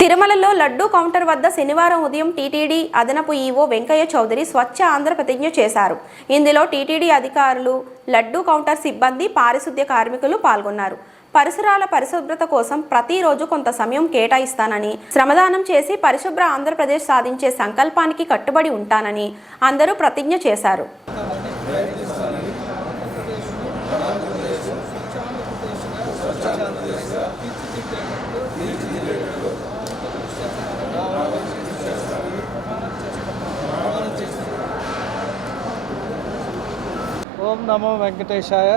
తిరుమలలో లడ్డూ కౌంటర్ వద్ద శనివారం ఉదయం టీటీడీ అదనపు ఈవో వెంకయ్య చౌదరి స్వచ్ఛ ఆంధ్ర ప్రతిజ్ఞ చేశారు. ఇందులో టీటీడీ అధికారులు, లడ్డూ కౌంటర్ సిబ్బంది, పారిశుద్ధ్య కార్మికులు పాల్గొన్నారు. పరిసరాల పరిశుభ్రత కోసం ప్రతిరోజు కొంత సమయం కేటాయిస్తానని, శ్రమదానం చేసి పరిశుభ్ర ఆంధ్రప్రదేశ్ సాధించే సంకల్పానికి కట్టుబడి ఉంటానని అందరూ ప్రతిజ్ఞ చేశారు. ఓం నమో వెంకటేశాయ.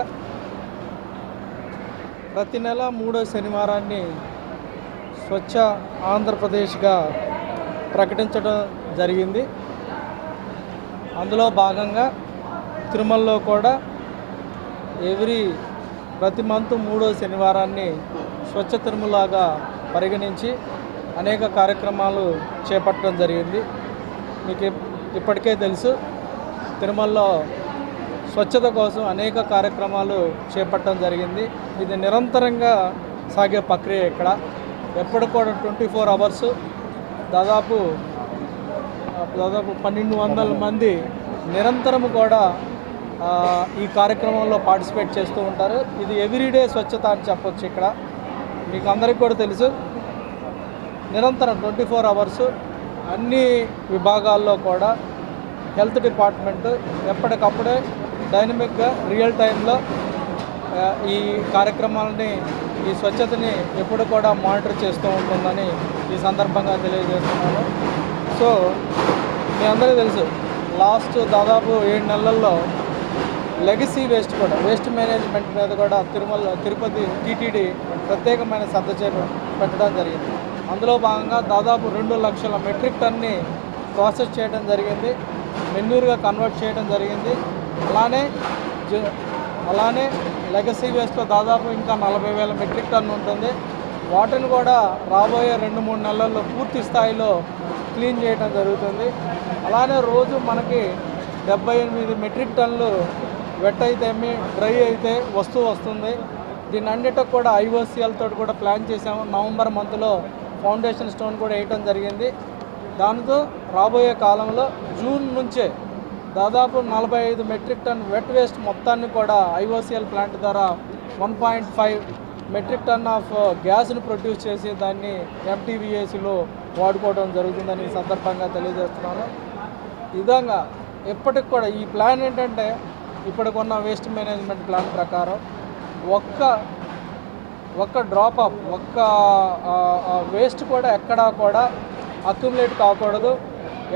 ప్రతి నెల 3వ శనివారాన్ని స్వచ్ఛ ఆంధ్రప్రదేశ్గా ప్రకటించడం జరిగింది. అందులో భాగంగా తిరుమలలో కూడా ప్రతి మంత్ 3వ శనివారాన్ని స్వచ్ఛ తిరుమలగా పరిగణించి అనేక కార్యక్రమాలు చేపట్టడం జరిగింది. మీకు ఇప్పటికే తెలుసు, తిరుమలలో స్వచ్ఛత కోసం అనేక కార్యక్రమాలు చేపట్టడం జరిగింది. ఇది నిరంతరంగా సాగే ప్రక్రియ. ఇక్కడ ఎప్పుడు కూడా 24 అవర్స్ దాదాపు 1200 మంది నిరంతరము కూడా ఈ కార్యక్రమంలో పార్టిసిపేట్ చేస్తూ ఉంటారు. ఇది ఎవ్రీడే స్వచ్ఛత అని చెప్పొచ్చు. ఇక్కడ మీకు అందరికీ కూడా తెలుసు, నిరంతరం 24 అవర్స్ అన్ని విభాగాల్లో కూడా హెల్త్ డిపార్ట్మెంట్ ఎప్పటికప్పుడే డైనమిక్గా రియల్ టైంలో ఈ కార్యక్రమాలని, ఈ స్వచ్ఛతని ఎప్పుడు కూడా మానిటర్ చేస్తూ ఉంటుందని ఈ సందర్భంగా తెలియజేస్తున్నాను. సో మీ అందరికీ తెలుసు, లాస్ట్ దాదాపు 7 నెలల్లో లెగసీ వేస్ట్ మేనేజ్మెంట్ మీద కూడా తిరుపతి టీటీడీ ప్రత్యేకమైన శ్రద్ధ పెట్టడం జరిగింది. అందులో భాగంగా దాదాపు 2 లక్షల మెట్రిక్ టన్ని ప్రాసెస్ చేయడం జరిగింది, మెన్యూర్గా కన్వర్ట్ చేయడం జరిగింది. అలానే లెగసీ వేస్ట్లో దాదాపు ఇంకా 40,000 మెట్రిక్ టన్ను ఉంటుంది. వాటిని కూడా రాబోయే 2-3 నెలల్లో పూర్తి స్థాయిలో క్లీన్ చేయడం జరుగుతుంది. అలానే రోజు మనకి 78 మెట్రిక్ టన్నులు వెట్ అయితే, డ్రై అయితే వస్తుంది. దీన్ని అన్నిటికి కూడా IOCL తోటి కూడా ప్లాన్ చేసాము. నవంబర్ మంత్లో ఫౌండేషన్ స్టోన్ కూడా వేయటం జరిగింది. దాంతో రాబోయే కాలంలో జూన్ నుంచే దాదాపు 45 మెట్రిక్ టన్ వెట్ వేస్ట్ మొత్తాన్ని కూడా IOCL ప్లాంట్ ద్వారా 1.5 మెట్రిక్ టన్ ఆఫ్ గ్యాస్ను ప్రొడ్యూస్ చేసి దాన్ని MTVACలో వాడుకోవడం జరుగుతుందని ఈ సందర్భంగా తెలియజేస్తున్నాను. ఈ విధంగా ఎప్పటికి కూడా ఈ ప్లాన్ ఏంటంటే, ఇప్పటికున్న వేస్ట్ మేనేజ్మెంట్ ప్లాన్ ప్రకారం ఒక్క డ్రాప్ ఆఫ్ వేస్ట్ కూడా ఎక్కడా కూడా అక్యుములేట్ కాకూడదు,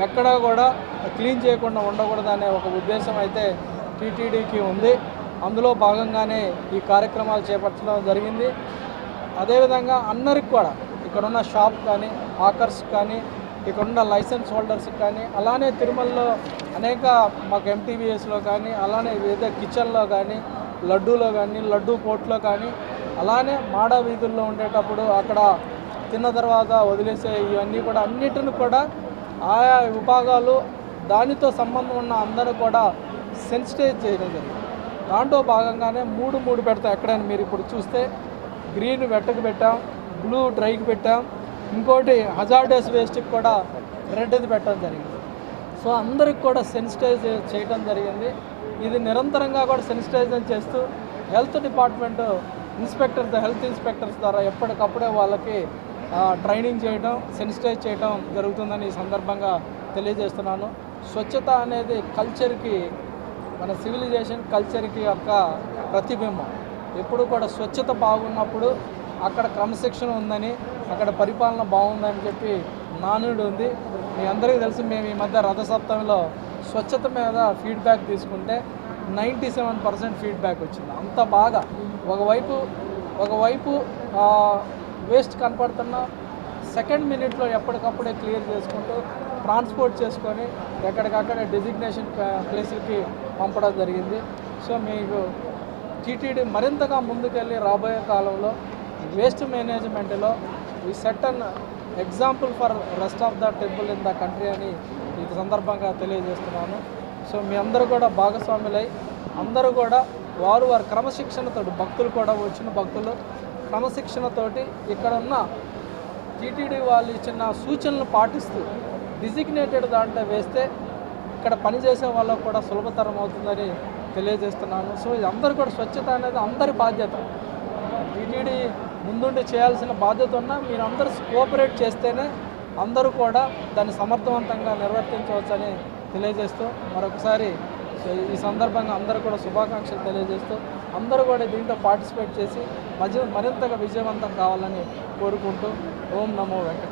ఎక్కడా కూడా క్లీన్ చేయకుండా ఉండకూడదు అనే ఒక ఉద్దేశం అయితే టీటీడీకి ఉంది. అందులో భాగంగానే ఈ కార్యక్రమాలు చేపట్టడం జరిగింది. అదేవిధంగా అందరికి కూడా ఇక్కడున్న షాప్ కానీ, హాకర్స్ కానీ, ఇక్కడున్న లైసెన్స్ హోల్డర్స్కి కానీ, అలానే తిరుమలలో అనేక మాకు MTVASలో కానీ, అలానే వివిధ కిచెన్లో కానీ, లడ్డూలో కానీ, లడ్డూ కోట్లో కానీ, అలానే మాడా వీధుల్లో ఉండేటప్పుడు అక్కడ తిన్న తర్వాత వదిలేసే ఇవన్నీ కూడా అన్నిటిని కూడా ఆయా విభాగాలు దానితో సంబంధం ఉన్న అందరూ కూడా సెన్సిటైజ్ చేయడం జరిగింది. దాంట్లో భాగంగానే 3 పెడతాం. ఎక్కడైనా మీరు ఇప్పుడు చూస్తే గ్రీన్ వెట్టకు పెట్టాం, బ్లూ డ్రైకి పెట్టాం, ఇంకోటి హజార్డస్ వేస్ట్కి కూడా రెడ్ది పెట్టడం జరిగింది. సో అందరికి కూడా సెన్సిటైజ్ చేయడం జరిగింది. ఇది నిరంతరంగా కూడా సెన్సిటైజేషన్ చేస్తూ హెల్త్ డిపార్ట్మెంట్ హెల్త్ ఇన్స్పెక్టర్స్ ద్వారా ఎప్పటికప్పుడే వాళ్ళకి ట్రైనింగ్ చేయడం, సెన్సిటైజ్ చేయడం జరుగుతుందని ఈ సందర్భంగా తెలియజేస్తున్నాను. స్వచ్ఛత అనేది కల్చర్కి, మన సివిలైజేషన్ కల్చర్కి యొక్క ప్రతిబింబం. ఎప్పుడు కూడా స్వచ్ఛత బాగున్నప్పుడు అక్కడ క్రమశిక్షణ ఉందని, అక్కడ పరిపాలన బాగుందని చెప్పి నానుడి ఉంది. మీ అందరికీ తెలుసు, మేము ఈ మధ్య రథసప్తమిలో స్వచ్ఛత మీద ఫీడ్బ్యాక్ తీసుకుంటే 97% ఫీడ్బ్యాక్ వచ్చింది. అంత బాగా ఒకవైపు వేస్ట్ కనపడుతున్న సెకండ్ మినిట్లో ఎప్పటికప్పుడే క్లియర్ చేసుకుంటూ ట్రాన్స్పోర్ట్ చేసుకొని ఎక్కడికక్కడ డెసిగ్నేషన్ ప్లేస్లకి పంపడం జరిగింది. సో మీకు టీటీడీ మరింతగా ముందుకెళ్ళి రాబోయే కాలంలో వేస్ట్ మేనేజ్మెంట్లో ఈ set an example for rest of the temple in the country అని ఈ సందర్భంగా తెలియజేస్తున్నాను. సో మీ అందరూ కూడా భాగస్వాములై అందరూ కూడా వారి క్రమశిక్షణతో, భక్తులు కూడా వచ్చిన భక్తులు క్రమశిక్షణతోటి ఇక్కడ ఉన్న టీటీడీ వాళ్ళు ఇచ్చిన సూచనలు పాటిస్తూ డిజిగ్నేటెడ్ దాంట్లో వేస్తే ఇక్కడ పనిచేసే వాళ్ళకు కూడా సులభతరం అవుతుందని తెలియజేస్తున్నాను. సో ఇది అందరూ కూడా స్వచ్ఛత అనేది అందరి బాధ్యత. టీటీడీ ముందుండి చేయాల్సిన బాధ్యత ఉన్నా మీరు అందరూ కోఆపరేట్ చేస్తేనే అందరూ కూడా దాన్ని సమర్థవంతంగా నిర్వర్తించవచ్చని తెలియజేస్తూ మరొకసారి ఈ సందర్భంగా అందరూ కూడా శుభాకాంక్షలు తెలియజేస్తూ అందరూ కూడా దీంట్లో పార్టిసిపేట్ చేసి మరింతగా విజయవంతం కావాలని కోరుకుంటూ ఓం నమో వెంకట.